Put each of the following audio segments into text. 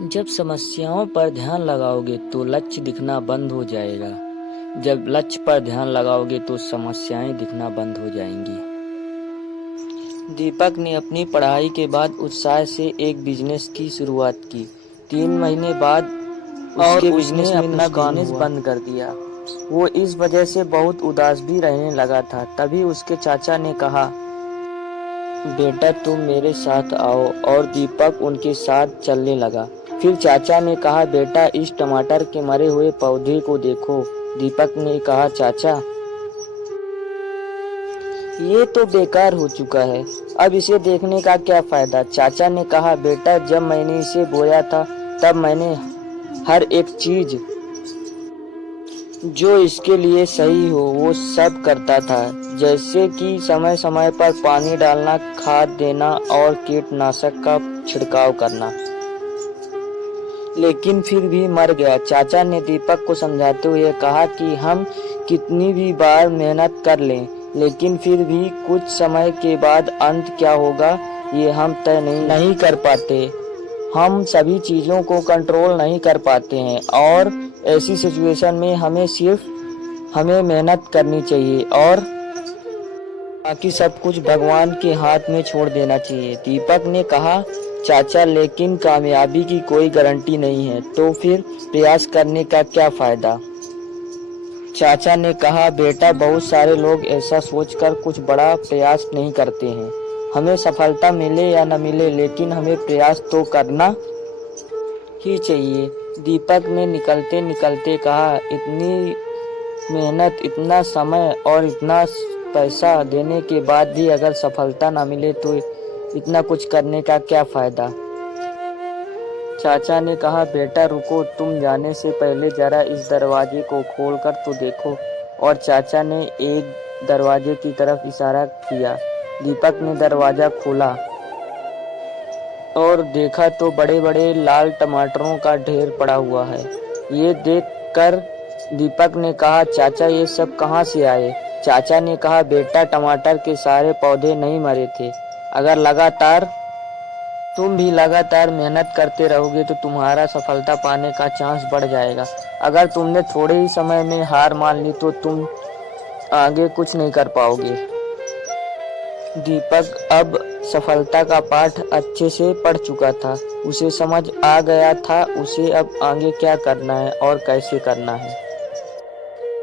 जब समस्याओं पर ध्यान लगाओगे तो लक्ष्य दिखना बंद हो जाएगा। जब लक्ष्य पर ध्यान लगाओगे तो समस्याएं दिखना बंद हो जाएंगी। दीपक ने अपनी पढ़ाई के बाद उत्साह से एक बिजनेस की शुरुआत की। 3 महीने बाद उसके बिजनेस में अपना बिजनेस बंद कर दिया। वो इस वजह से बहुत उदास भी रहने लगा था। तभी उसके चाचा ने कहा, बेटा तुम मेरे साथ आओ, और दीपक उनके साथ चलने लगा। फिर चाचा ने कहा, बेटा इस टमाटर के मरे हुए पौधे को देखो। दीपक ने कहा, चाचा ये तो बेकार हो चुका है, अब इसे देखने का क्या फायदा। चाचा ने कहा, बेटा जब मैंने इसे बोया था तब मैंने हर एक चीज जो इसके लिए सही हो वो सब करता था, जैसे कि समय समय पर पानी डालना, खाद देना और कीटनाशक का छिड़काव करना, लेकिन फिर भी मर गया। चाचा ने दीपक को समझाते हुए कहा कि हम कितनी भी बार मेहनत कर लें, लेकिन फिर भी कुछ समय के बाद अंत क्या होगा ये हम तय नहीं कर पाते। हम सभी चीज़ों को कंट्रोल नहीं कर पाते हैं, और ऐसी सिचुएशन में हमें मेहनत करनी चाहिए और बाकी सब कुछ भगवान के हाथ में छोड़ देना चाहिए। दीपक ने कहा, चाचा लेकिन कामयाबी की कोई गारंटी नहीं है, तो फिर प्रयास करने का क्या फायदा। चाचा ने कहा, बेटा बहुत सारे लोग ऐसा सोचकर कुछ बड़ा प्रयास नहीं करते हैं। हमें सफलता मिले या न मिले, लेकिन हमें प्रयास तो करना ही चाहिए। दीपक ने निकलते निकलते कहा, इतनी मेहनत, इतना समय और इतना पैसा देने के बाद भी अगर सफलता ना मिले तो इतना कुछ करने का क्या फायदा। चाचा ने कहा, बेटा रुको, तुम जाने से पहले जरा इस दरवाजे को खोलकर तो देखो। और चाचा ने एक दरवाजे की तरफ इशारा किया। दीपक ने दरवाजा खोला और देखा तो बड़े बड़े लाल टमाटरों का ढेर पड़ा हुआ है। ये देखकर दीपक ने कहा, चाचा ये सब कहाँ से आए। चाचा ने कहा, बेटा टमाटर के सारे पौधे नहीं मरे थे। अगर तुम भी लगातार मेहनत करते रहोगे तो तुम्हारा सफलता पाने का चांस बढ़ जाएगा। अगर तुमने थोड़े ही समय में हार मान ली तो तुम आगे कुछ नहीं कर पाओगे। दीपक अब सफलता का पाठ अच्छे से पढ़ चुका था। उसे समझ आ गया था उसे अब आगे क्या करना है और कैसे करना है।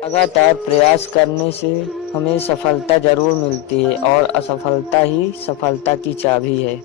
लगातार प्रयास करने से हमें सफलता जरूर मिलती है, और असफलता ही सफलता की चाबी है।